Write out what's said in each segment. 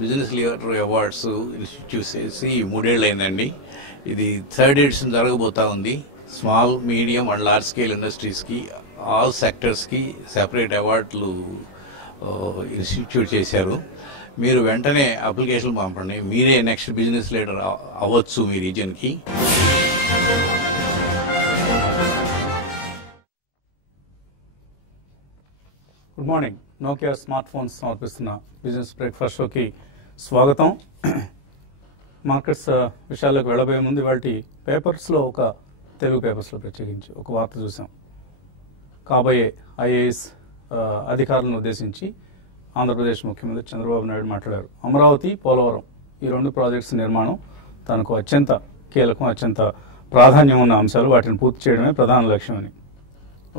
Business leader awards institute చేసి 3 ఏళ్ళు అయిందండి. ఇది 3rd ఎడిషన్ జరగబోతా ఉంది. Small, medium and large scale ఇండస్ట్రీస్కి ఆల్ సెక్టర్స్కి సెపరేట్ అవార్డులు ఇన్స్టిట్యూట్ చేశారు. మీరు వెంటనే అప్లికేషన్ పంపండి. మీరే నెక్స్ట్ బిజినెస్ లీడర్ అవ్వచ్చు మీ రీజియన్కి. Good morning. Nokia smart phones సమర్పిస్తున్న బిజినెస్ బ్రేక్ఫాస్ట్ షోకి స్వాగతం. మార్కెట్స్ విషయాల్లోకి వెళ్ళబోయే ముందు వాటి పేపర్స్లో తెలుగు పేపర్స్లో ప్రత్యేకించి ఒక వార్త చూసాం. కాబోయే ఐఏఎస్ అధికారులను ఉద్దేశించి ఆంధ్రప్రదేశ్ ముఖ్యమంత్రి చంద్రబాబు నాయుడు మాట్లాడారు. అమరావతి, పోలవరం ఈ 2 ప్రాజెక్ట్స్ నిర్మాణం తనకు అత్యంత కీలకం, అత్యంత ప్రాధాన్యం ఉన్న అంశాలు. వాటిని పూర్తి చేయడమే ప్రధాన లక్ష్యమని.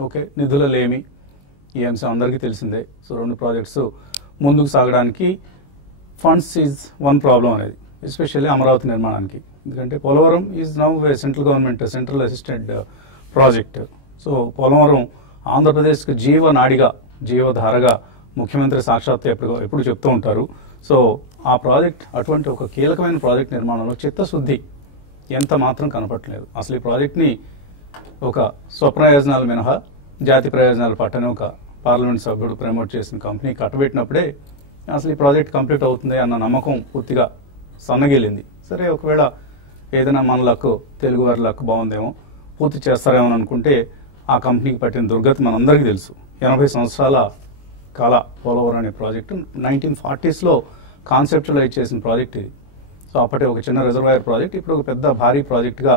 ఓకే, నిధుల లేమి ఈ అంశం అందరికీ తెలిసిందే. సో 2 ప్రాజెక్ట్స్ ముందుకు సాగడానికి ఫండ్స్ ఈజ్ వన్ ప్రాబ్లం అనేది, ఎస్పెషల్లీ అమరావతి నిర్మాణానికి. ఎందుకంటే Polavaram is now central government central assistant project. So Polavaram ఆంధ్రప్రదేశ్కి జీవనాడిగా, జీవధారగా ముఖ్యమంత్రి సాక్షాత్ ఎప్పుడు చెప్తూ ఉంటారు. సో ఆ ప్రాజెక్ట్, అటువంటి ఒక కీలకమైన ప్రాజెక్ట్ నిర్మాణంలో చిత్తశుద్ధి ఎంత మాత్రం కనపడలేదు. అసలు ఈ ప్రాజెక్ట్ని ఒక స్వప్రయోజనాలు మినహా జాతి ప్రయోజనాలు పట్టని ఒక పార్లమెంట్ సభ్యుడు ప్రమోట్ చేసిన కంపెనీ కట్టబెట్టినప్పుడే అసలు ఈ ప్రాజెక్ట్ కంప్లీట్ అవుతుంది అన్న నమ్మకం పూర్తిగా సన్నగిలింది. సరే, ఒకవేళ ఏదైనా మన లక్కు, తెలుగు వారి లక్కు బాగుందేమో, పూర్తి చేస్తారేమో అనుకుంటే ఆ కంపెనీకి పట్టిన దుర్గతి మనందరికీ తెలుసు. 80 సంవత్సరాల కాల పోలవరం అనే ప్రాజెక్టు 1940s కాన్సెప్చువలైజ్ చేసిన ప్రాజెక్ట్ ఇది. సో అప్పటి ఒక చిన్న రిజర్వాయర్ ప్రాజెక్ట్ ఇప్పుడు ఒక పెద్ద భారీ ప్రాజెక్టుగా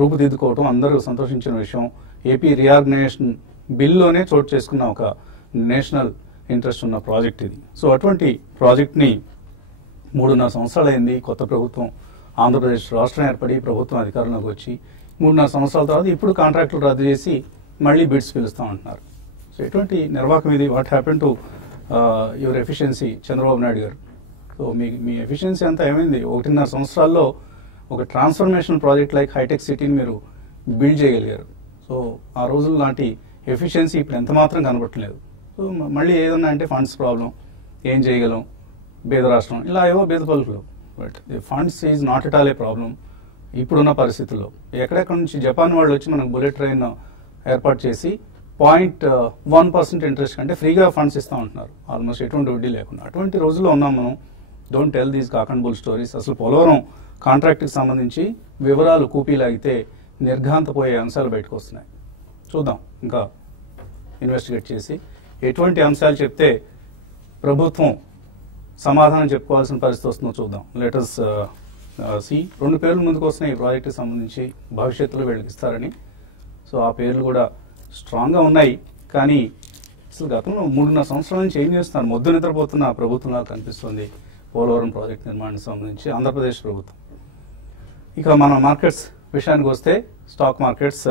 రూపుదిద్దుకోవటం అందరూ సంతోషించిన విషయం. ఏపీ రీఆర్గనైజేషన్ బిల్లోనే చోటు చేసుకున్న ఒక నేషనల్ ఇంట్రెస్ట్ ఉన్న ప్రాజెక్ట్ ఇది. సో అటువంటి ప్రాజెక్ట్ని 3.5 సంవత్సరాలు అయింది కొత్త ప్రభుత్వం, ఆంధ్రప్రదేశ్ రాష్ట్రం ఏర్పడి ప్రభుత్వం అధికారంలోకి వచ్చి 3.5 సంవత్సరాల తర్వాత ఇప్పుడు కాంట్రాక్టులు రద్దు చేసి మళ్ళీ బిడ్స్ పిలుస్తూ ఉంటున్నారు. సో ఎటువంటి నిర్వాహకం ఇది? What happen to your efficiency Chandrababu Naidu గారు? సో మీ ఎఫిషియన్సీ అంతా ఏమైంది? 1.5 సంవత్సరాల్లో ఒక ట్రాన్స్ఫర్మేషన్ ప్రాజెక్ట్ లైక్ హైటెక్ సిటీని మీరు బిల్డ్ చేయగలిగారు. సో ఆ రోజుల లాంటి ఎఫిషియన్సీ ఇప్పుడు ఎంత మాత్రం కనబట్టలేదు. సో మళ్ళీ ఏదన్నా అంటే ఫండ్స్ ప్రాబ్లం, ఏం చేయగలం, పేద రాష్ట్రం, ఇలా ఏవో పేద పలుకులు. But the funds is not at all A problem ఇప్పుడున్న పరిస్థితుల్లో. ఎక్కడెక్కడ నుంచి జపాన్ వాళ్ళు వచ్చి మనకు బుల్లెట్ ట్రైన్ ఏర్పాటు చేసి 0.1% ఇంట్రెస్ట్ కంటే ఫ్రీగా ఫండ్స్ ఇస్తూ ఉంటున్నారు, ఆల్మోస్ట్ ఎటువంటి వడ్డీ లేకుండా. అటువంటి రోజుల్లో ఉన్నాం మనం. Don't tell these cock and bull stories. అసలు పోలవరం కాంట్రాక్ట్కి సంబంధించి వివరాలు కూపీలాగితే నిర్ఘాంతపోయే అంశాలు బయటకు వస్తున్నాయి. చూద్దాం, ఇంకా ఇన్వెస్టిగేట్ చేసి ఎటువంటి అంశాలు చెప్తే ప్రభుత్వం సమాధానం చెప్పుకోవాల్సిన పరిస్థితి వస్తుందో చూద్దాం. లెటర్స్ సి 2 పేర్లు ముందుకు వస్తున్నాయి ఈ ప్రాజెక్టుకి సంబంధించి, భవిష్యత్తులో వీళ్ళకి ఇస్తారని. సో ఆ పేర్లు కూడా స్ట్రాంగ్గా ఉన్నాయి. కానీ అసలు గతంలో 3.5 సంవత్సరాల నుంచి ఏం చేస్తున్నారు? మొద్దు నిద్రపోతున్న ప్రభుత్వంలా కనిపిస్తుంది పోలవరం ప్రాజెక్ట్ నిర్మాణానికి సంబంధించి ఆంధ్రప్రదేశ్ ప్రభుత్వం. ఇక మన మార్కెట్స్ విషయానికి వస్తే, stock markets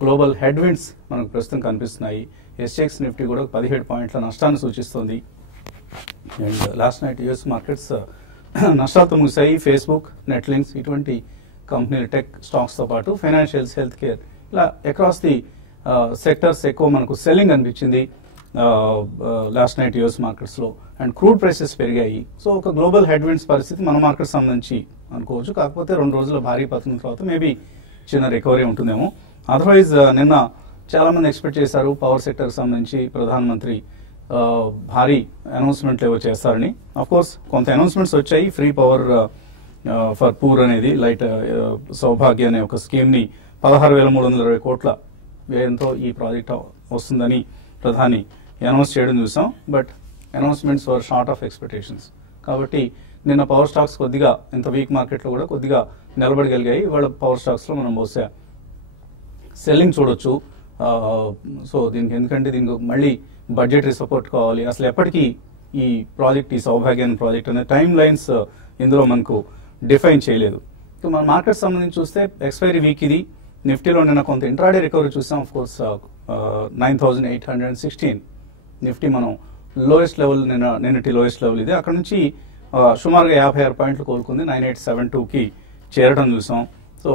global head winds మనకు ప్రస్తుతం కనిపిస్తున్నాయి. ఎస్ఎక్స్ నిఫ్టీ కూడా 17 పాయింట్ల నష్టాన్ని సూచిస్తుంది. And last night US markets నష్టాలతో ముగిశాయి. ఫేస్బుక్, నెట్లింక్స్ ఇటువంటి కంపెనీలు, టెక్ స్టాక్స్తో పాటు ఫైనాన్షియల్స్, హెల్త్ కేర్, ఇలా అక్రాస్ ది సెక్టర్స్ ఎక్కువ మనకు సెల్లింగ్ అనిపించింది లాస్ట్ నైట్ యుఎస్ మార్కెట్స్లో. అండ్ క్రూడ్ ప్రైసెస్ పెరిగాయి. సో ఒక గ్లోబల్ హెడ్ విండ్స్ పరిస్థితి మన మార్కెట్ సంబంధించి అనుకోవచ్చు. కాకపోతే 2 రోజుల భారీ పతనం తర్వాత మేబీ చిన్న రికవరీ ఉంటుందేమో. అదర్వైజ్ నిన్న చాలా మంది ఎక్స్పెక్ట్ చేశారు పవర్ సెక్టర్కి సంబంధించి ప్రధానమంత్రి భారీ అనౌన్స్మెంట్లు ఏవో చేస్తారని. అఫ్ కోర్స్ కొంత అనౌన్స్మెంట్స్ వచ్చాయి. ఫ్రీ పవర్ ఫర్ పూర్ అనేది, లైట్ సౌభాగ్య అనే ఒక స్కీమ్ని 16,320 కోట్ల వ్యయంతో ఈ ప్రాజెక్ట్ వస్తుందని ప్రధాని అనౌన్స్ చేయడం చూసాం. But announcements were short of expectations. కాబట్టి నిన్న పవర్ స్టాక్స్ కొద్దిగా ఇంత వీక్ మార్కెట్లో కూడా కొద్దిగా నిలబడగలిగాయి. ఇవాళ పవర్ స్టాక్స్లో మనం బహుశా సెల్లింగ్ చూడొచ్చు. సో దీనికి ఎందుకంటే దీనికి మళ్ళీ బడ్జెటరీ సపోర్ట్ కావాలి. అసలు ఎప్పటికీ ఈ ప్రాజెక్ట్, ఈ సౌభాగ్యాన్ని ప్రాజెక్ట్ అనే టైం లైన్స్ ఇందులో మనకు డిఫైన్ చేయలేదు. సో మన మార్కెట్ సంబంధించి చూస్తే ఎక్స్పైరీ వీక్ ఇది. నిఫ్టీలో నిన్న కొంత ఇంట్రాడే రికవరీ చూసాం. ఆఫ్ కోర్స్ 9,816 నిఫ్టీ మనం లోయెస్ట్ లెవెల్, నిన్నటి లోయెస్ట్ లెవెల్ ఇది. అక్కడ నుంచి సుమారుగా 56 పాయింట్లు కోలుకుంది. 9872కి చేరడం చూసాం. సో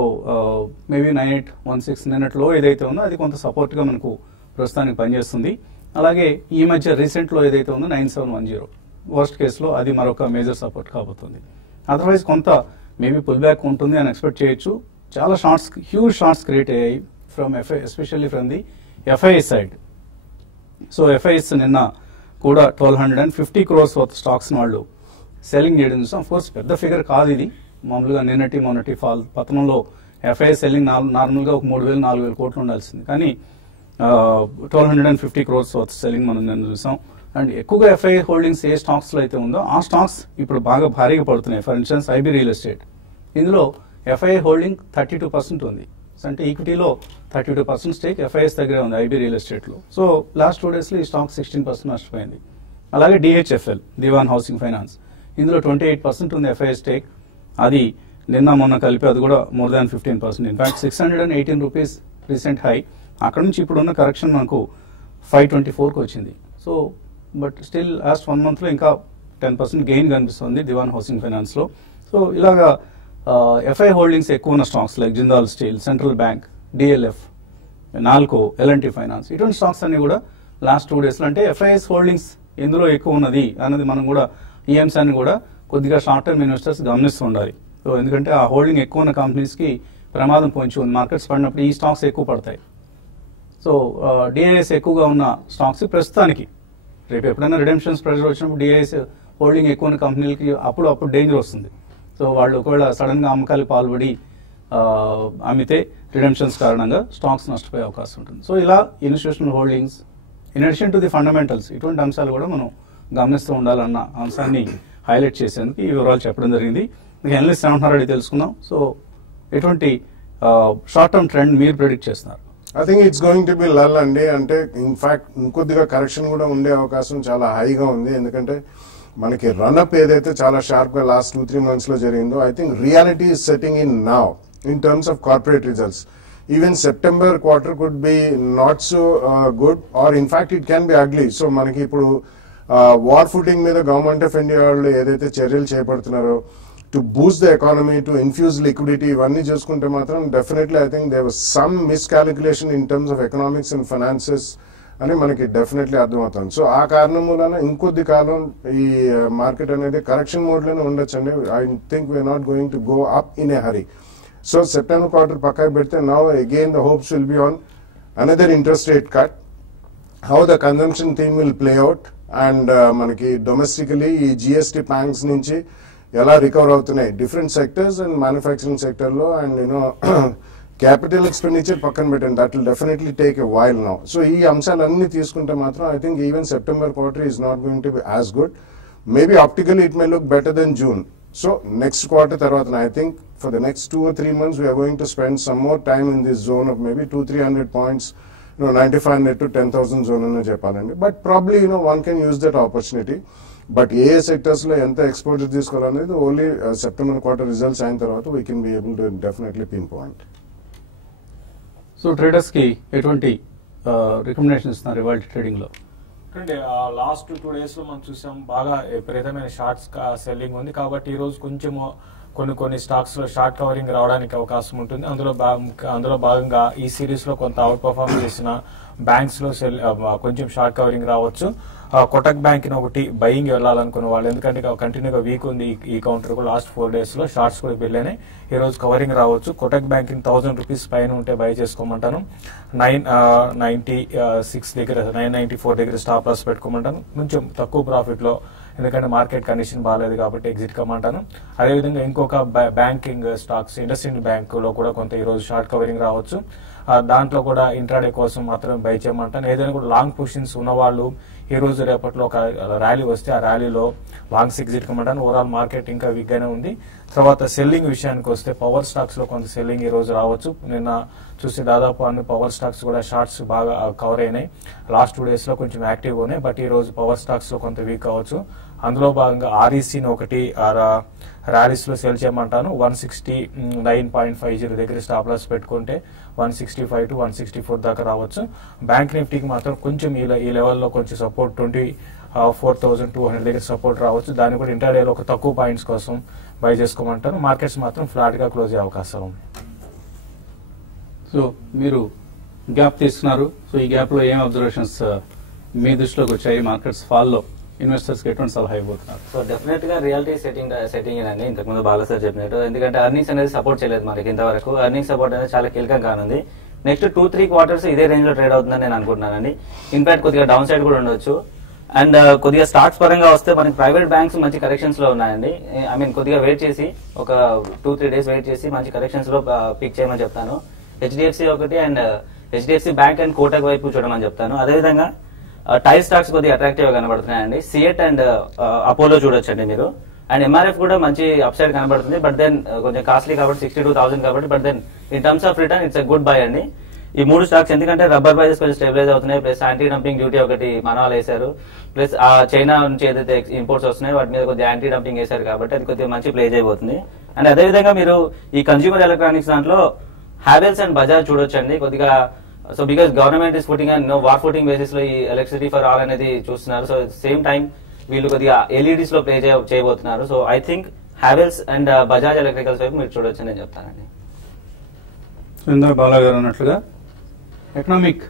మేబీ 9816 నిన్నట్లో ఏదైతే ఉందో అది కొంత సపోర్ట్గా మనకు ప్రస్తుతానికి పనిచేస్తుంది. అలాగే ఈ మధ్య రీసెంట్లో ఏదైతే ఉందో 9710 వర్స్ట్ కేసులో అది మరొక మేజర్ సపోర్ట్ కాబోతుంది. అదర్వైజ్ కొంత మేబీ పుల్ బ్యాక్ ఉంటుంది అని ఎక్స్పెక్ట్ చేయొచ్చు. చాలా షార్ట్స్, హ్యూజ్ షార్ట్స్ క్రియేట్ అయ్యాయి from especially from the FIIs side. So FIIs నిన్న కూడా 1250 crores వర్త్ స్టాక్స్ వాళ్ళు సెల్లింగ్ చేయడం చూసాం. ఆఫ్ కోర్స్ పెద్ద ఫిగర్ కాదు ఇది, మామూలుగా మొన్నటి పతనంలో ఎఫ్ఐఎస్ సెల్లింగ్ నార్మల్గా ఒక 3,000-4,000 కోట్లు ఉండాల్సింది, కానీ 1250 crores వర్త్ సెల్లింగ్ మనం నిన్న చూసాం. అండ్ ఎక్కువగా ఎఫ్ఐఐ హోల్డింగ్స్ ఏ స్టాక్స్ లో అయితే ఉందో ఆ స్టాక్స్ ఇప్పుడు బాగా భారీగా పడుతున్నాయి. For instance IB real estate, ఇందులో ఎఫ్ఐఐ హోల్డింగ్ 32% ఉంది. అంటే ఈక్విటీలో 32% స్టేక్ ఎఫ్ఐఎస్ దగ్గర ఉంది ఐబీ రియల్ ఎస్టేట్ లో. సో లాస్ట్ 2 days లో ఈ స్టాక్ 16% నష్టపోయింది. అలాగే డిహెచ్ఎఫ్ఎల్, దివాన్ హౌసింగ్ ఫైనాన్స్, ఇందులో 28% ఉంది ఎఫ్ఐఎస్ స్టేక్. అది నిన్న మొన్న కలిపి అది కూడా more than 15%. In fact 618 rupees recent high, అక్కడ నుంచి ఇప్పుడున్న కరెక్షన్ మనకు 524కి వచ్చింది. So but still last 1 month లో ఇంకా 10% గెయిన్ కనిపిస్తుంది దివాన్ హౌసింగ్ ఫైనాన్స్ లో. సో ఇలాగా ఎఫ్ఐ హోల్డింగ్స్ ఎక్కువ ఉన్న stocks like Jindal Steel, Central Bank, DLF, Nalco, L and T finance, ఇటువంటి స్టాక్స్ అన్ని కూడా లాస్ట్ 2 days లో, అంటే ఎఫ్ఐఎస్ హోల్డింగ్స్ ఎందులో ఎక్కువ ఉన్నది అన్నది మనం కూడా ఈ అంశాన్ని కూడా కొద్దిగా షార్ట్ టర్మ్ ఇన్వెస్టర్స్ గమనిస్తూ ఉండాలి. సో ఎందుకంటే ఆ హోల్డింగ్ ఎక్కువ ఉన్న కంపెనీస్ కి ప్రమాదం పొంచి ఉంది. మార్కెట్స్ పడినప్పుడు ఈ స్టాక్స్ ఎక్కువ పడతాయి. సో డిఐఎస్ ఎక్కువగా ఉన్న స్టాక్స్ ప్రస్తుతానికి, రేపు ఎప్పుడైనా రిడెంప్షన్స్ ప్రెషర్ వచ్చినప్పుడు డిఐఎస్ హోల్డింగ్ ఎక్కువ ఉన్న కంపెనీలకి అప్పుడు డేంజర్ వస్తుంది. సో వాళ్ళు ఒకవేళ సడన్ గా అమ్మకాలు పాల్పడి అమ్మితే రిడెంప్షన్స్ కారణంగా స్టాక్స్ నష్టపోయే అవకాశం ఉంటుంది. సో ఇలా institutional holdings in addition to the fundamentals, ఇటువంటి అంశాలు కూడా మనం గమనిస్తూ ఉండాలన్న అంశాన్ని హైలైట్ చేసేందుకు ఈ వివరాలు చెప్పడం జరిగింది. ఎనలిస్ట్ ఏమంటున్నారో అది తెలుసుకుందాం. సో ఎటువంటి షార్ట్ టర్మ్ ట్రెండ్ మీరు ప్రెడిక్ట్ చేస్తున్నారు? I think it's going to B lull అండి. అంటే ఇన్ఫాక్ట్ ఇంకొద్దిగా కరెక్షన్ కూడా ఉండే అవకాశం చాలా హైగా ఉంది. ఎందుకంటే మనకి రన్అప్ ఏదైతే చాలా షార్ప్ గా లాస్ట్ 2-3 months లో జరిగిందో, I think reality is setting in now in terms of corporate results. Even September quarter could be not so good, or in fact it can be ugly. So మనకి ఇప్పుడు war footing మీద government of India వాళ్ళు ఏదైతే చర్యలు చేపడుతున్నారో to boost the economy, to infuse liquidity, ఇవన్నీ చూసుకుంటే మాత్రం definitely I think there was some miscalculation in terms of economics and finances అని మనకి డెఫినెట్లీ అర్థమవుతుంది. సో ఆ కారణం వలన ఇంకొద్ది కాలం ఈ మార్కెట్ అనేది కరెక్షన్ మోడ్ లోనే ఉండొచ్చండి. I think we're not going to go up in a hurry. So September quarter పక్కకు పెడితే now again the hopes will be on another interest rate cut, how the consumption theme will play out, and మనకి domestically ఈ GST pangs నుంచి ఎలా recover అవుతున్నాయి different sectors and manufacturing sector లో, and you know capital expenditure పక్కన పెట్టండి, that will definitely take a while now. So ఈ అంశాలన్నీ తీసుకుంటే మాత్రం I think even September quarter is not going to be as good. Maybe optically it may look better than June. So next quarter తర్వాత I think for the next 2 or 3 months we are going to spend some more time in this zone of maybe 200-300 points, 9,500 to 10,000 zone అని చెప్పాలండి. But probably one can use that opportunity. But ఏ sectors లో ఎంత exposure తీసుకోవాలనేది only September quarter results అయిన తర్వాత we can be able to definitely pin point. So traders కి ఎటువంటి రికమెండేషన్ ఇస్తున్నారు ఇవాళ ట్రేడింగ్ లో? అంటే లాస్ట్ 2 days లో మనం చూసాం బాగా విపరీతమైన షార్ట్స్ సెల్లింగ్ ఉంది. కాబట్టి ఈ రోజు కొంచెం కొన్ని స్టాక్స్ లో షార్ట్ కవరింగ్ రావడానికి అవకాశం ఉంటుంది. అందులో భాగంగా ఈ సిరీస్ లో కొంత అవుట్ పర్ఫార్మ్ చేసిన బ్యాంక్స్ లో కొంచెం షార్ట్ కవరింగ్ రావచ్చు. కోటక్ బ్యాంక్ ని ఒకటి బయింగ్ వెళ్ళాలనుకున్న వాళ్ళు, ఎందుకంటే కంటిన్యూగా వీక్ ఉంది ఈ కౌంటర్ కూడా. లాస్ట్ 4 days లో షార్ట్స్ కూడా వెళ్ళాయి. ఈ రోజు కవరింగ్ రావచ్చు. కోటక్ బ్యాంక్ ని 1000 రూపీస్ పైన ఉంటే బై చేసుకోమంటాను. 996 దగ్గర 994 దగ్గర స్టాప్ లాస్ పెట్టుకోమంటాను. కొంచెం తక్కువ ప్రాఫిట్ లో, ఎందుకంటే మార్కెట్ కండిషన్ బాగాలేదు కాబట్టి ఎగ్జిట్ కమ్మంటాను. అదేవిధంగా ఇంకొక బ్యాంకింగ్ స్టాక్స్ ఇండస్ఇండ్ బ్యాంక్ లో కూడా కొంత ఈ రోజు షార్ట్ కవరింగ్ రావచ్చు. దాంట్లో కూడా ఇంట్రాడే కోసం మాత్రం బై చేయమంటాను. ఏదైనా కూడా లాంగ్ పొజిషన్స్ ఉన్న వాళ్ళు ఈ రోజు రేపట్లో ఒక ర్యాలీ వస్తే ఆ ర్యాలీలో లాంగ్స్ ఎగ్జిట్ కమ్మంటాను. ఓవరాల్ మార్కెట్ ఇంకా వీక్ గానే ఉంది. తర్వాత సెల్లింగ్ విషయానికి వస్తే పవర్ స్టాక్స్ లో కొంత సెల్లింగ్ ఈ రోజు రావచ్చు. నిన్న చూస్తే దాదాపు అన్ని పవర్ స్టాక్స్ కూడా షార్ట్స్ బాగా కవర్ అయినాయి. లాస్ట్ 2 days లో కొంచెం యాక్టివ్ ఉన్నాయి. బట్ ఈ రోజు పవర్ స్టాక్స్ లో కొంత వీక్ అవ్వచ్చు. అందులో భాగంగా ఆర్ఈసీని ఒకటి ర్యాలీస్ లో సెల్ చేయమంటాను. 169.50 దగ్గర స్టాప్ లాస్ పెట్టుకుంటే 165 to 164 దాకా రావచ్చు. బ్యాంక్ నిఫ్టీకి మాత్రం కొంచెం ఈ లెవెల్లో కొంచెం సపోర్ట్ 24,200 దగ్గర సపోర్ట్ రావచ్చు. దాన్ని కూడా ఇంటర్డేలో ఒక తక్కువ పాయింట్స్ కోసం బై చేసుకోమంటాను. మార్కెట్స్ మాత్రం ఫ్లాట్ గా క్లోజ్ అయ్యే అవకాశం ఉంది. సో మీరు గ్యాప్ తీసుకున్నారు. సో ఈ గ్యాప్ లో ఏం అబ్జర్వేషన్స్ మీ దృష్టిలోకి వచ్చాయి? మార్కెట్స్ ఫాల్ లో ఇన్వెస్టర్స్కి ఎటువంటి సలహా ఇవ్వబోతున్నారు? సో డెఫినెట్ గా రియాలిటీ సెట్టింగ్ అండి, ఇంతకుముందు బాగా సార్ చెప్పినట్టు. ఎందుకంటే అర్నింగ్స్ అనేది సపోర్ట్ చేయలేదు మనకి ఇంతవరకు. అర్నింగ్స్ సపోర్ట్ అనేది చాలా కీలకం కానుంది. నెక్స్ట్ 2-3 క్వార్టర్స్ ఇదే రేంజ్ లో ట్రేడ్ అవుతుందని నేను అనుకుంటున్నానండి. ఇన్ఫాక్ట్ కొద్దిగా డౌన్ సైడ్ కూడా ఉండొచ్చు. అండ్ కొద్దిగా స్టాక్స్ పరంగా వస్తే మనకి ప్రైవేట్ బ్యాంక్స్ మంచి కరెక్షన్స్ లో ఉన్నాయండి. ఐ మీన్ కొద్దిగా వెయిట్ చేసి ఒక 2-3 డేస్ వెయిట్ చేసి మంచి కరెక్షన్స్ లో పిక్ చేయమని చెప్తాను. హెచ్డిఎఫ్సి ఒకటి and HDFC bank and Kotak వైపు చూడమని చెప్తాను. అదేవిధంగా టైర్ స్టాక్స్ కొద్దిగా అట్రాక్టివ్ గా కనబడుతున్నాయండి. సిఎట్ అండ్ అపోలో చూడొచ్చండి మీరు. అండ్ ఎంఆర్ఎఫ్ కూడా మంచి అప్సైడ్ కనబడుతుంది. బట్ దెన్ కొంచెం కాస్ట్లీ కాబట్టి 62,000 కాబట్టి, but then in terms of return it's a good buy అండి ఈ 3 స్టాక్స్. ఎందుకంటే రబ్బర్ ప్రైజెస్ కొంచెం స్టెబిలైజ్ అవుతున్నాయి. ప్లస్ యాంటీ డంపింగ్ డ్యూటీ ఒకటి మన వాళ్ళు వేశారు. ప్లస్ ఆ చైనా నుంచి ఏదైతే ఇంపోర్ట్స్ వస్తున్నాయి వాటి మీద కొద్దిగా యాంటీ డంపింగ్ వేశారు కాబట్టి అది కొద్దిగా మంచి ప్లే చేయబోతుంది. అండ్ అదేవిధంగా మీరు ఈ కన్స్యూమర్ ఎలక్ట్రానిక్స్ దాంట్లో హ్యావెల్స్ అండ్ బజాజ్ చూడొచ్చండి. కొద్దిగా so because government is footing and war footing basis లో ఈ ఎలక్ట్రిసిటీ ఫర్ ఆల్ అనేది చూస్తున్నారు. సో సేమ్ టైం వీళ్ళు కొద్దిగా ఎల్ఈడీస్ లో ప్లే చేయబోతున్నారు. So I think Havells and Bajaj electricals వైపు మీరు చూడొచ్చు నేను చెప్తానండి. ఇందాక బాలా గారు అన్నట్లుగా ఎకనామిక్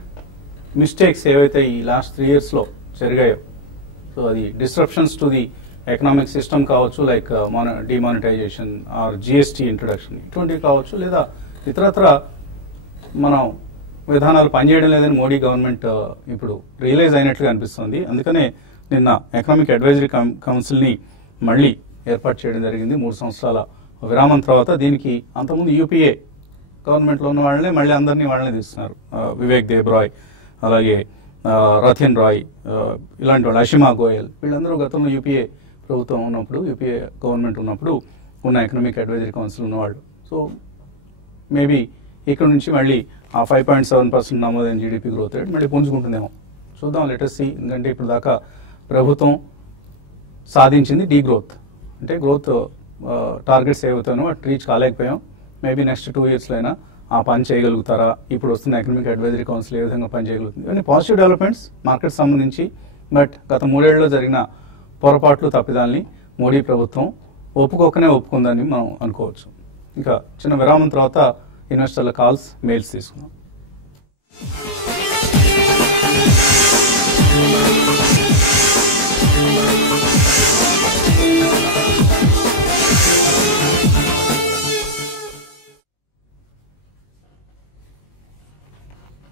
మిస్టేక్స్ ఏవైతే ఈ లాస్ట్ 3 years లో జరిగాయో, సో అది disruptions to the economic system కావచ్చు, like demonetisation or GST introduction ఇటువంటివి కావచ్చు, లేదా ఇతరత్ర మనం విధానాలు పనిచేయడం లేదని మోడీ గవర్నమెంట్ ఇప్పుడు రియలైజ్ అయినట్లుగా అనిపిస్తుంది. అందుకనే నిన్న ఎకనామిక్ అడ్వైజరీ కౌన్సిల్ని మళ్ళీ ఏర్పాటు చేయడం జరిగింది 3 సంవత్సరాల విరామం తర్వాత. దీనికి అంతకుముందు యూపీఏ గవర్నమెంట్లో ఉన్న వాళ్ళనే మళ్ళీ అందరినీ వాళ్ళనే తీస్తున్నారు. వివేక్ దేబ్రాయ్, అలాగే రథిన్ రాయ్, ఇలాంటి వాళ్ళు, అషిమా గోయల్, వీళ్ళందరూ గతంలో యూపీఏ ప్రభుత్వం ఉన్నప్పుడు, యూపీఏ గవర్నమెంట్ ఉన్నప్పుడు ఉన్న ఎకనామిక్ అడ్వైజరీ కౌన్సిల్ ఉన్నవాళ్ళు. సో మేబీ ఇక్కడ నుంచి మళ్ళీ ఆ 5.7% నమోదైన జీడీపీ గ్రోత్ రేట్ మళ్ళీ పుంజుకుంటుందేమో చూద్దాం, లెటెస్ట్ సీ. ఎందుకంటే ఇప్పుడు దాకా ప్రభుత్వం సాధించింది డీ గ్రోత్, అంటే గ్రోత్ టార్గెట్స్ ఏవైతేనో అటు రీచ్ కాలేకపోయాం. మేబీ నెక్స్ట్ 2 yearsలో అయినా ఆ పని చేయగలుగుతారా, ఇప్పుడు వస్తున్న ఎకనామిక్ అడ్వైజరీ కౌన్సిల్ ఏ విధంగా పని చేయగలుగుతుంది, ఇవన్నీ పాజిటివ్ డెవలప్మెంట్స్ మార్కెట్ సంబంధించి. బట్ గత 3 ఏళ్లలో జరిగిన పొరపాట్లు తప్పిదాల్ని మోడీ ప్రభుత్వం ఒప్పుకుందని మనం అనుకోవచ్చు. ఇంకా చిన్న విరామం తర్వాత ఇన్వెస్టర్ల కాల్స్, మెయిల్స్ తీసుకున్నాం.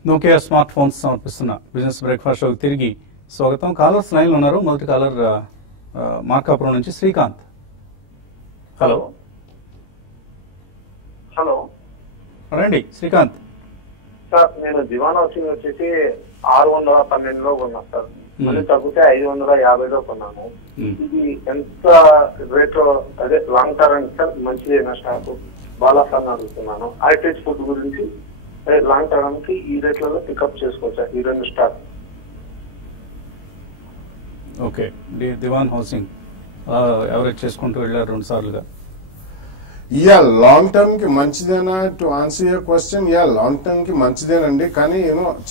నోకియా స్మార్ట్ ఫోన్స్ సమర్పిస్తున్న బిజినెస్ బ్రేక్ఫాస్ట్ షోకి తిరిగి స్వాగతం. కాలర్స్ లైన్లో ఉన్నారు. మొదటి కాలర్ మార్కాపురం నుంచి శ్రీకాంత్. హలో హలో రండి శ్రీకాంత్. సార్, నేను దివాన్ హౌసింగ్ వచ్చేసి 612లో కొన్నా సార్. మళ్ళీ తగ్గితే 550లో కొన్నాను. ఇది ఎంత రేట్, అదే లాంగ్ టర్మ్ సార్, మంచిదేనా స్టాక్? బాలా సార్ అడుగుతున్నాను. హైటెక్ ఫుడ్ గురించి లాంగ్ టర్మ్ కి ఈ రేట్లలో పికప్ చేసుకోవచ్చా ఈ 2 stock? Okay, Dewan housing average చేసుకుంటూ వెళ్ళారు 2 సార్లుగా. యా, లాంగ్ టర్మ్ కి మంచిదేనా? To answer your question, yeah long term కి మంచిదేనండి. కానీ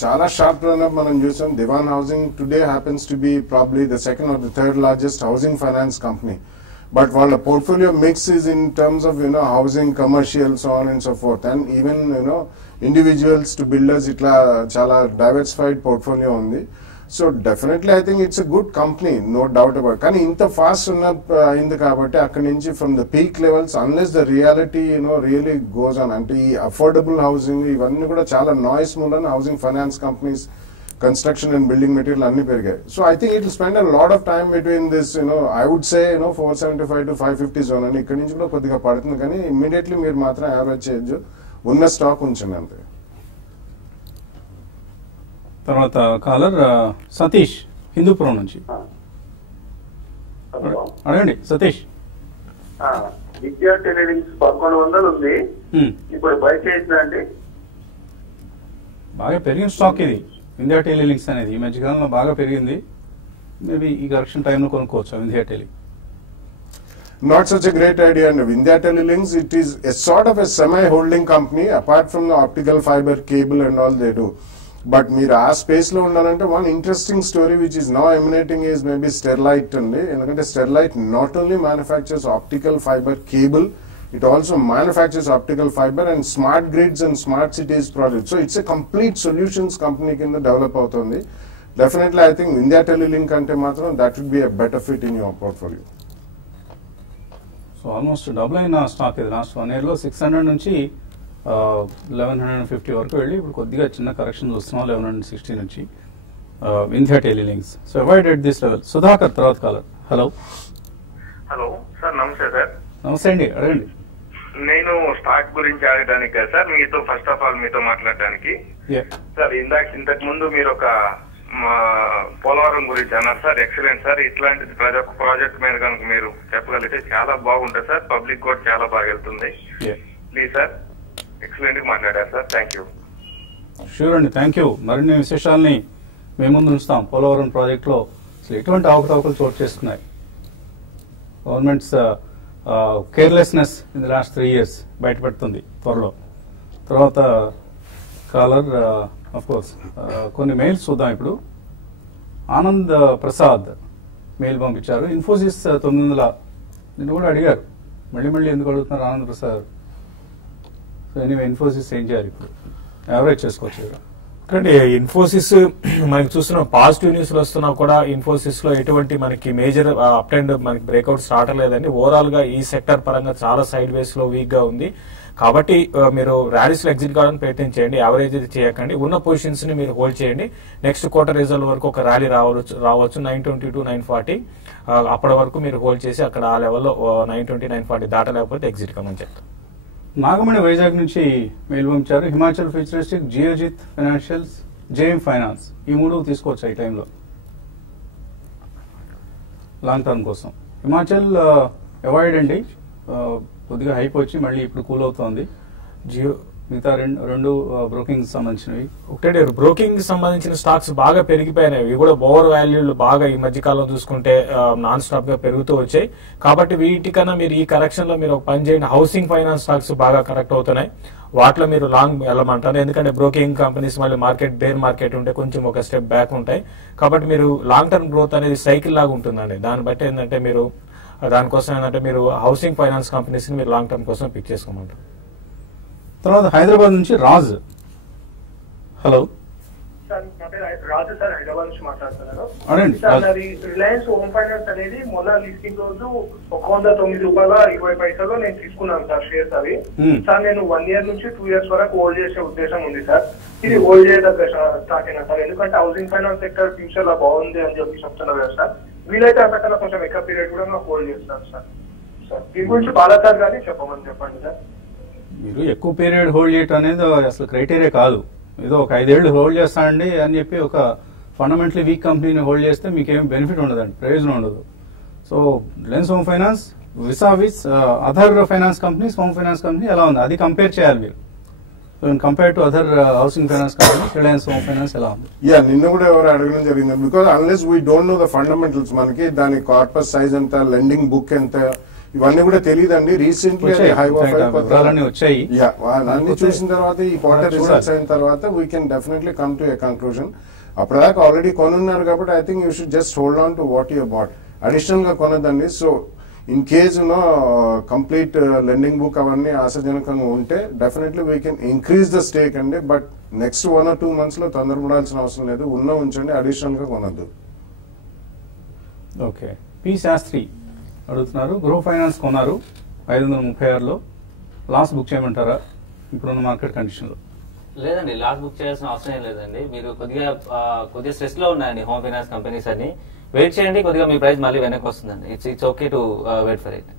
చాలా షార్ప్ రన్ అప్ మనం చూసాం. Dewan housing today happens to be probably the second or the third largest housing finance company. But వాళ్ళ portfolio mix is in terms of housing, commercial, so on and so forth, and even individuals to builders, ఇట్లా చాలా diversified portfolio ఉంది. So definitely I think it's a good company, no doubt about. కానీ ఇంత fast అయింది కాబట్టి అక్కడి నుంచి from the peak levels, unless the reality really goes on, అంటే ఈ అఫోర్డబుల్ హౌసింగ్ ఇవన్నీ కూడా చాలా నాయిస్ మూలన housing finance companies, construction and building material అన్ని పెరిగాయి. So I think it will spend a lot of time between this I would say 475 to 550 zone అని. ఇక్కడ నుంచి కూడా కొద్దిగా పడుతుంది, కానీ ఇమ్మీడియట్లీ మీరు మాత్రం యావరేజ్ చేయొచ్చు, ఉన్న స్టాక్ ఉంచండి అంతే. తర్వాత కాలర్ సతీష్ హిందూపురం నుంచి. అడగండి సతీష్. విద్యా టెలిలింక్స్ 1100 ఉంది, ఇప్పుడు బై చేసినా అండి? బాగా పెరిగిన స్టాక్ ఇది ఇండియా టెలిలింక్స్ అనేది, ఈ మధ్యకాలంలో బాగా పెరిగింది. మేబీ ఈ కరెక్షన్ టైంలో కొనుక్కోవచ్చు India tele. Not such a great idea. And India Telelinks, it is a sort of a semi-holding company, apart from the optical fiber cable and all they do. But మీరు ఆ space లో ఉండాలంటే one interesting story which is now emanating is maybe Sterlite అండి. ఎందుకంటే Sterlite not only manufactures optical fibre cable, it also manufactures optical fiber and smart grids and smart cities products. So it's a complete solutions company కింద develop అవుతుంది. Definitely I think India Telelink అంటే మాత్రం that would be a better fit in your portfolio. So almost double అయిన stock ఇది last 1 year లో 600 నుంచి 1150 వరకు వెళ్ళి ఇప్పుడు కొద్దిగా చిన్న కరెక్షన్ చూస్తున్నాం 1160 నుంచి India టెలిలింక్స్. So avoid at this level. Sudhakar తర్వాత కాలర్. హలో హలో సార్, నమస్తే సార్. నమస్తే అండి, అడగండి. నేను స్టాక్ గురించి అడగడానికి కదా సార్, మీతో ఫస్ట్ ఆఫ్ ఆల్ మీతో మాట్లాడడానికి. సార్ ఇంతకు ముందు మీరు ఒక పోలవరం గురించి అన్నారు సార్. Excellent sir. ఇట్లాంటి ప్రాజెక్ట్ మీద కనుక మీరు చెప్పగలిగితే చాలా బాగుంటుంది సార్. పబ్లిక్ కూడా చాలా బాగా వెళ్తుంది. ప్లీజ్ సార్, ఎక్సలెంట్ గా మాట్లాడారు సార్. Thank you. షూర్ అండి, థ్యాంక్ యూ. మరిన్ని విశేషాలని మేము ముందు ఉంచుతాం. పోలవరం ప్రాజెక్టులో అసలు ఎటువంటి అవకతవకలు చోటు చేసుకున్నాయి, governments carelessness in the last 3 years బయటపెడుతుంది త్వరలో. తర్వాత కాలర్ ఆఫ్ కోర్స్ కొన్ని మెయిల్స్ చూద్దాం ఇప్పుడు. ఆనంద్ ప్రసాద్ మెయిల్ పంపించారు. ఇన్ఫోసిస్ 900 నిన్ను కూడా అడిగారు, మళ్ళీ ఎందుకు అడుగుతున్నారు ఆనంద్ ప్రసాద్? సో ఎనీవే ఇన్ఫోసిస్ ఏం చేయాలి ఇప్పుడు? యావరేజ్ చేసుకోవచ్చు. అంటే ఇన్ఫోసిస్ మనకి చూస్తున్న పాజిటివ్ న్యూస్ వస్తున్నా కూడా ఇన్ఫోసిస్ లో ఎటువంటి మనకి మేజర్ అప్ అండ్ మనకి బ్రేక్అవుట్ స్టార్ట్ లేదండి. ఓవరాల్ గా ఈ సెక్టర్ పరంగా చాలా సైడ్ వేస్ లో వీక్ గా ఉంది. కాబట్టి మీరు ర్యాలీస్ లో ఎగ్జిట్ కావడానికి ప్రయత్నం చేయండి. యావరేజ్ అయితే చేయకండి. ఉన్న పొజిషన్స్ ని మీరు హోల్డ్ చేయండి. నెక్స్ట్ క్వార్టర్ రిజల్ట్ వరకు ఒక ర్యాలీ రావచ్చు 920 to 940. అప్పటి వరకు మీరు హోల్డ్ చేసి అక్కడ ఆ లెవెల్లో 920, 940 దాటలేకపోతే ఎగ్జిట్ కమని చెప్తారు. నాగమణి వైజాగ్ నుంచి మెయిల్ పంపించారు. Himachal Futuristic, Geojit Financials, JM Finance ఈ 3 తీసుకోవచ్చు ఈ టైంలో లాంగ్ టర్మ్ కోసం. హిమాచల్ అవాయిడ్ అండి, కొద్దిగా హైప్ వచ్చి మళ్ళీ ఇప్పుడు కూల్ అవుతోంది. జియో మిగతా రెండు బ్రోకింగ్ సంబంధించినవి. ఒకటే బ్రోకింగ్ సంబంధించిన స్టాక్స్ బాగా పెరిగిపోయినాయి. ఇవి కూడా ఓవర్ వాల్యూలు బాగా ఈ మధ్య కాలం చూసుకుంటే నాన్ స్టాప్ గా పెరుగుతూ వచ్చాయి. కాబట్టి వీటికన్నా మీరు ఈ కరెక్షన్ లో మీరు ఒక పని చేయండి. హౌసింగ్ ఫైనాన్స్ స్టాక్స్ బాగా కరెక్ట్ అవుతున్నాయి. వాటిలో మీరు లాంగ్ వెళ్ళమంటారు. ఎందుకంటే బ్రోకింగ్ కంపెనీస్ మళ్ళీ బేర్ మార్కెట్ ఉంటే కొంచెం ఒక స్టెప్ బ్యాక్ ఉంటాయి. కాబట్టి మీరు లాంగ్ టర్మ్ గ్రోత్ అనేది సైకిల్ లాగా ఉంటుందండి. దాన్ని బట్టి ఏంటంటే మీరు దానికోసం ఏంటంటే మీరు హౌసింగ్ ఫైనాన్స్ కంపెనీస్ ని మీరు లాంగ్ టర్మ్ కోసం పిక్ చేసుకోమంటారు. తర్వాత హైదరాబాద్ నుంచి రాజు. హలో సార్, నా పేరు రాజు సార్, హైదరాబాద్ నుంచి మాట్లాడుతున్నాను. అడండి. సార్, నాది రిలయన్స్ హోమ్ ఫైనాన్స్ అనేది మొన్న లిస్టింగ్ రోజు 109 రూపాయల 20 పైసలు నేను తీసుకున్నాను సార్ షేర్స్ అవి. సార్ నేను 1 year నుంచి 2 years వరకు హోల్డ్ చేసే ఉద్దేశం ఉంది సార్. ఇది హోల్డ్ చేయదగ్గ స్టాక్ అయినా సార్, ఎందుకంటే హౌసింగ్ ఫైనాన్స్ సెక్టర్ ఫ్యూచర్ లో బాగుంది అని చెప్పి చెప్తున్నారు కదా సార్. వీలైతే అసలు కొంచెం ఎక్కువ పీరియడ్ కూడా నాకు హోల్డ్ చేస్తాను సార్. సార్ దీని గురించి బాగా కానీ చెప్పండి సార్. మీరు ఎక్కువ పీరియడ్ హోల్డ్ చేయటం అనేది అసలు క్రైటీరియా కాదు. ఏదో ఒక 5 years హోల్డ్ చేస్తానండి అని చెప్పి ఒక ఫండమెంటలీ వీక్ కంపెనీని హోల్డ్ చేస్తే మీకు ఏమి బెనిఫిట్ ఉండదండి, ప్రయోజనం ఉండదు. So Reliance home finance vis other finance companies, home finance company ఎలా ఉంది అది కంపేర్ చేయాలి మీరు. Compare to other housing finance companies Reliance home finance ఎలా ఉంది? నిన్న కూడా ఎవరు అడగడం జరిగింది. Because unless we don't know the fundamentals, మనకి దాని కార్పస్ సైజ్ ఎంత, లెండింగ్ బుక్ ఎంత, ఇవన్నీ కూడా తెలియదండి. రీసెంట్లీ వచ్చాయి. అన్ని చూసిన తర్వాత ఈ క్వార్టర్ రిజల్ట్స్ అయిన తర్వాత we can definitely come to a conclusion. అప్పటిదాకా ఆల్రెడీ కొనున్నారు కాబట్టి I think you should just hold on to what you bought. Additional గా కొనదండి. So in case complete lending book అవన్నీ ఆశాజనకంగా ఉంటే definitely we can increase the stake అండి. But next 1 or 2 months లో తొందరపడాల్సిన అవసరం లేదు. ఉంచండి, అడిషనల్ గా కొనద్దు. ఓకే. పి శాస్త్రి అడుగుతున్నారు, గృహ ఫైనాన్స్ కొన్నారు 536లో, లాస్ బుక్ చేయమంటారా ఇప్పుడున్న మార్కెట్ కండిషన్ లో? లేదండి, లాస్ బుక్ చేయాల్సిన అవసరం ఏం లేదండి. మీరు కొద్దిగా స్ట్రెస్ లో ఉన్నాయండి హోమ్ ఫైనాన్స్ కంపెనీస్ అన్ని. వెయిట్ చేయండి, కొద్దిగా మీ ప్రైస్ మళ్ళీ వెనక్కి వస్తుందండి. It's okay to wait for it.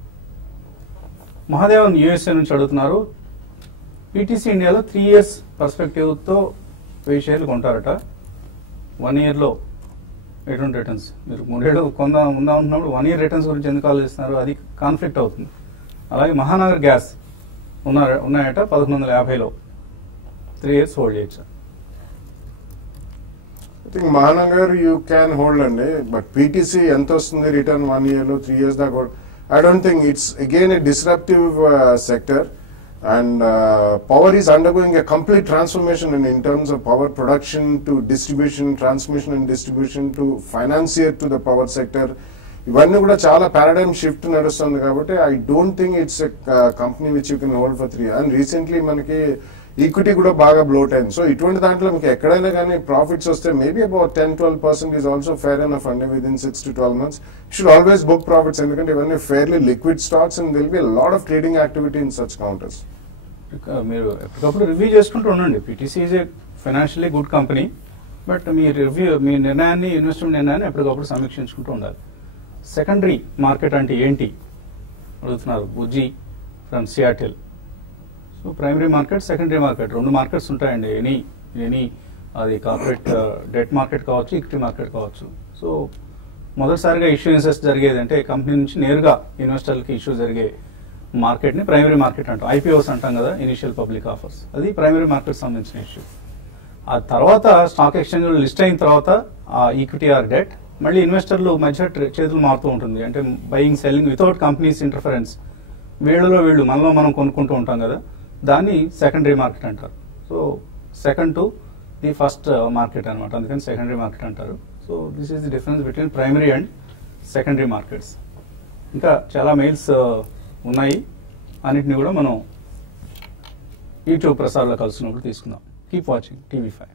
Mahadevan USA నుంచి అడుగుతున్నారు, పీటీసీ ఇండియాలో 3 years పర్స్పెక్టివ్ తో 1000 shares కొంటారట. 1 year లో ఎటువంటి రిటర్న్స్? మీరు 3 ఏళ్ళు ఉందా ఉంటున్నప్పుడు 1 year రిటర్న్స్ గురించి ఎందుకు ఆలోచిస్తున్నారు? అది కాన్ఫ్లిక్ట్ అవుతుంది. అలాగే మహానగర్ గ్యాస్ ఉన్నాయట 1150లో, 3 years హోల్డ్ చేయొచ్చు. I think Mahanagar you can hold అండి. బట్ పీటీసీ ఎంత వస్తుంది రిటర్న్ 1 year లో, 3 years దాకా? I don't think it's again a disruptive sector. And power is undergoing a complete transformation in terms of power production to distribution, transmission and distribution to financier to the power sector. ఇవన్నీ కూడా చాలా paradigm shift నడుస్తుంది కాబట్టి I don't think it's a company which you can hold for 3 years. And recently మనకి equity కూడా బాగా blot అయింది. So ఇటువంటి దాంట్లో మీకు ఎక్కడైనా కానీ ప్రాఫిట్స్ వస్తే maybe about 10-12% is also fair enough అండి. Within 6 to 12 months you should always book profits, ఎందుకంటే ఇవన్నీ fairly liquid stocks and there'll be lot of trading activity in such counters. మీరు ఎప్పటికప్పుడు రివ్యూ చేసుకుంటూ ఉండండి. PTC is a financially good company, but మీ నిర్ణయాన్ని, investment నిర్ణయాన్ని ఎప్పటికప్పుడు సమీక్షించుకుంటూ ఉండాలి. సెకండరీ మార్కెట్ అంటే ఏంటి అడుగుతున్నారు Bujji from Seattle. So primary market, secondary market, 2 markets ఉంటాయండి. ఎనీ అది కార్పొరేట్ డెట్ మార్కెట్ కావచ్చు, ఈక్విటీ మార్కెట్ కావచ్చు. సో మొదటిసారిగా ఇష్యూయన్సెస్ జరిగేది అంటే కంపెనీ నుంచి నేరుగా ఇన్వెస్టర్లకి ఇష్యూ జరిగే మార్కెట్ని ప్రైమరీ మార్కెట్ అంటాం. ఐపీఓస్ అంటాం కదా, ఇనిషియల్ పబ్లిక్ ఆఫర్స్, అది ప్రైమరీ మార్కెట్ సంబంధించిన ఇష్యూ. ఆ తర్వాత స్టాక్ ఎక్స్చేంజ్లో లిస్ట్ అయిన తర్వాత ఆ ఈక్విటీ ఆర్ డెట్ మళ్ళీ ఇన్వెస్టర్లు మధ్య చేతులు మారుతూ ఉంటుంది. అంటే buying selling without companies interference, వీళ్ళలో మనలో మనం కొనుక్కుంటూ ఉంటాం కదా, దాన్ని సెకండరీ మార్కెట్ అంటారు. So second to the first market అనమాట, అందుకని సెకండరీ మార్కెట్ అంటారు. So this is the difference between primary and secondary markets. ఇంకా చాలా మెయిల్స్ ఉన్నాయి, అన్నిటిని కూడా మనం యూట్యూబ్ ప్రసారంలో కలుసుకున్నప్పుడు తీసుకుందాం. Keep watching TV5.